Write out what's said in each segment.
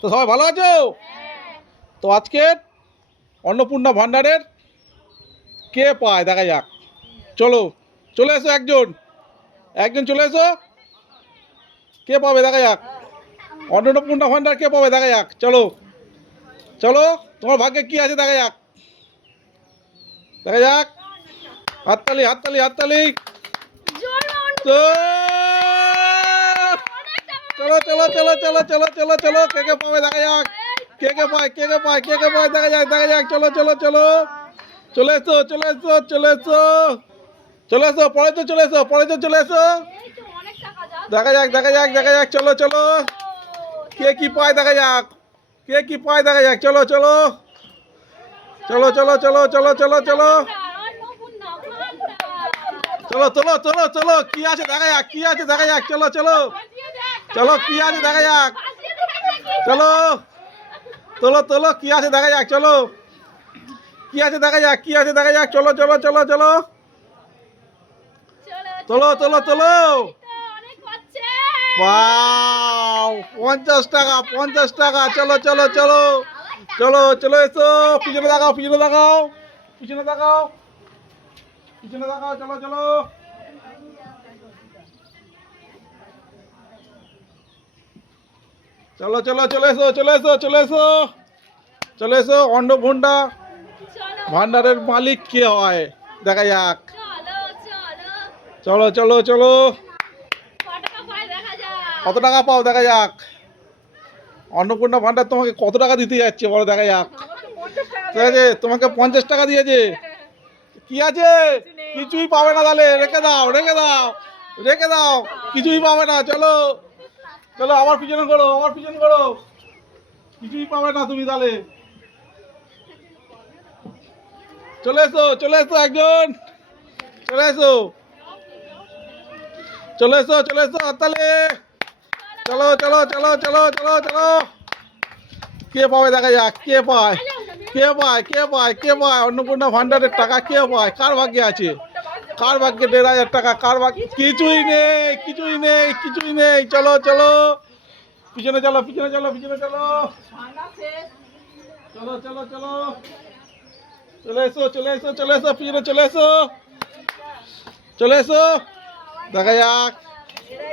তো সবাই ভালো আছো? তো আজকে অন্নপূর্ণা ভান্ডারের কে পায় দেখা যাক। চলো, চলে এসো, একজন একজন চলে এসো। কে পাবে দেখা যাক, অন্নপূর্ণা ভান্ডার কে পাবে দেখা যাক। চলো চলো, তোমার ভাগ্যে কি আছে দেখা যাক, দেখা যাক। হাততালি হাততালি হাততালি। তো চলো চলো চলো চলো চলো চলো চলো, কে কে পাবে দেখা যাক, কে কে পায় কে কে পায় কে কে পায় দেখা যাক। চলো চলো চলো, চলে এসো চলে এসো চলে এসো চলে এসো, পরে তো চলে এসো, পরে তো চলে এসো। দেখা যাক দেখা যাক দেখা যাক, চলো চলো, কে কি পায় দেখা যাক, কে কি পায় দেখা যাক। চলো চলো চলো চলো চলো চলো চলো চলো চলো চলো চলো চলো, কি আছে দেখা যাক, কি আছে দেখা যাক। চলো চলো চলো, কি আছে দেখা যাক। চলো তোলো তোলো, কি আছে দেখা যাক। চলো, কি আছে দেখা যাক, কি আছে দেখা যাক। চলো চলো চলো চলো, তোলো তোলো তোলো। বাও, 50 টাকা 50 টাকা। চলো চলো চলো চলো চলো এসো, পিছনে দেখাও পিছনে দেখাও পিছনে দেখাও পিছনে দেখাও। চলো চলো চলো চলো চলে এসো চলে এসো চলে এসো চলে এসো। অন্নপূর্ণা ভান্ডারের মালিক কে হয় দেখা যাক। চলো চলো চলো, কত টাকা পাও দেখা যাক। অন্নপূর্ণা ভান্ডার তোমাকে কত টাকা দিতে যাচ্ছে বলো দেখা যাক। ঠিক আছে, তোমাকে 50 টাকা দিয়েছে। কি আছে? কিছুই পাবে না, তাহলে রেখে দাও রেখে দাও রেখে দাও, কিছুই পাবে না। চলো চলো, আবার পিছনে করো আবার পিছনে করো, কিছুই পাবে না তুমি তাহলে। চলে এসো একজন, চলে এসো চলে এসো চলে এসো তাহলে। চলো চলো চলো চলো চলো চলো, কে পাবে দেখা যাক, কে পায় কে পায় কে পায় কে পায় অন্নপূর্ণা ভান্ডারের টাকা কে পায়, কার ভাগ্যে আছে, কার ভাগ্যে 1500 টাকা, কার ভাগ্যে কিছুই নেই কিছুই নেই কিছুই নেই। চলো চলো, পিছনে চলো পিছনে চলো পিছনে চলো চলো চলো চলো, চলে এসো চলে এসো চলে এসো, পিছনে চলে এসো চলে এসো। দেখা যাক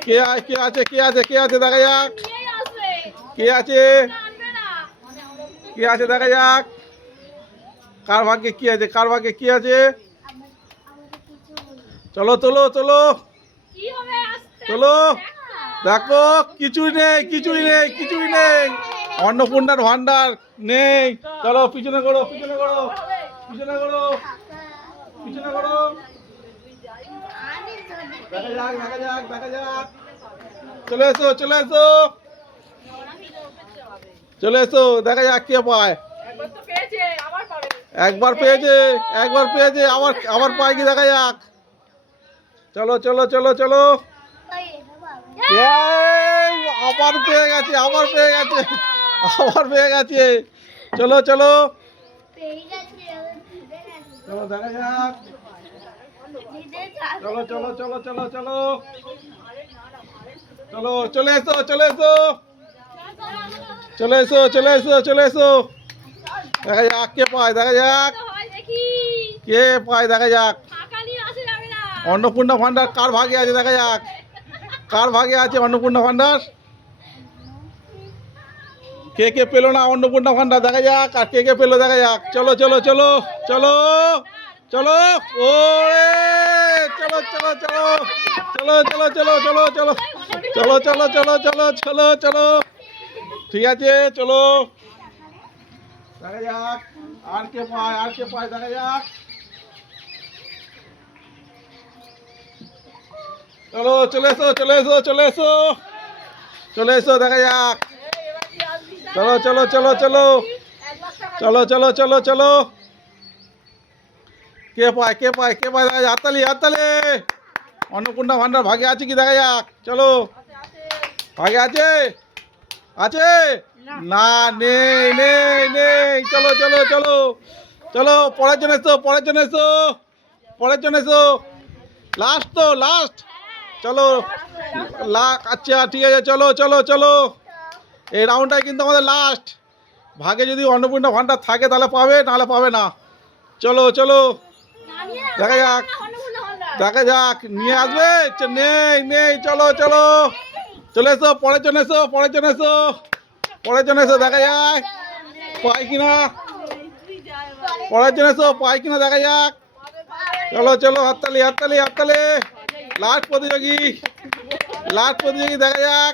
কে কে আছে কে আছে কে আছে দেখা যাক, কে আছে কে আছে দেখা যাক। কার ভাগ্যে কি আছে, কার ভাগ্যে কি আছে। চলো চলো চলো চলো, দেখো কিছুই নেই কিছুই নেই কিছুই নেই, অন্নপূর্ণার ভান্ডার নেই। চলো পিছনে করো পিছনে করো পিছনে করো পিছনে করো, দেখা যাক দেখা যাক দেখা যাক। চলে এসো চলে এসো চলে এসো, দেখা যাক কে পায়। একবার পেয়েছে একবার পেয়েছে, আবার আবার পায় কি দেখা যাক। চলো চলো চলো চলো, এই, আবার পেয়ে গেছে আবার পেয়ে গেছে আবার পেয়ে গেছে। চলো চলো চলো দেখা যাক। চলো চলো চলো চলো চলো চলো, চলে এসো চলে এসো চলে এসো চলে এসো চলে এসো, দেখা যাক কে পায় দেখা যাক, কে পায় দেখা যাক। অন্নপূর্ণা ভান্ডার কার ভাগে আছে দেখা যাক, কার ভাগে আছে অন্নপূর্ণা ভান্ডার। কে কে পেলো না অন্নপূর্ণা ভান্ডার দেখা যাক, আর কে কে পেলো দেখা যাক। চলো চলো চলো চলো চলো, ও চলো চলো চলো চলো চলো চলো চলো চলো চলো চলো চলো চলো চলো চলো, ঠিক আছে চলো, দেখা যাক আর কে পায় আর কে পায় দেখা যাক। চলো চলে এসো চলে এসো চলে এসো চলে এসো দেখা যাক। চলো চলো চলো চলো চলো চলো চলো চলো, কে পায় কে পায় কে পায় দেখা যাক। হাততালি হাততালি, অন্নপূর্ণা ভান্ডার ভাগে আছে কি দেখা যাক। চলো, ভাগে আছে আছে না, নেই নেই নেই। চলো চলো চলো চলো, পরের জন এসো পরের জন এসো পরের জন এসো, লাস্ট তো লাস্ট। চলো আচ্ছা ঠিক আছে, চলো চলো চলো এই রাউন্ডটাই কিন্তু আমাদের লাস্ট। ভাগে যদি অন্নপূর্ণা ভান্ডার থাকে তাহলে পাবে, নাহলে পাবে না। চলো চলো দেখা যাক, দেখা যাক নিয়ে আসবে। নেই নেই, চলো চলো চলে এসো, পরে চলে এসো, পরে চলে এসো, পরে চলে এসো, দেখা যাক পাই কিনা, পরে চলে এসো পাই কিনা দেখা যাক। চলো চলো, হাততালি হাততালি হাততালি। লাস্ট প্রতিযোগী, লাস্ট প্রতিযোগী, দেখা যাক,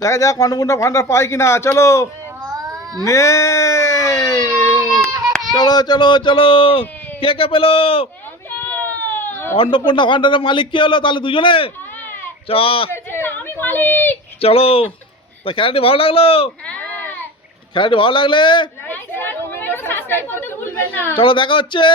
দেখা যাক অন্নপূর্ণা ভান্ডার পাই কিনা। চলো নে, চলো চলো চলো, কে কে পেলো? অন্নপূর্ণা ভান্ডারের মালিক কে হলো তাহলে? দুজনে। চা চলো, তা খেলাটি ভালো লাগলো? খেলাটি ভালো লাগলে চলো দেখা হচ্ছে।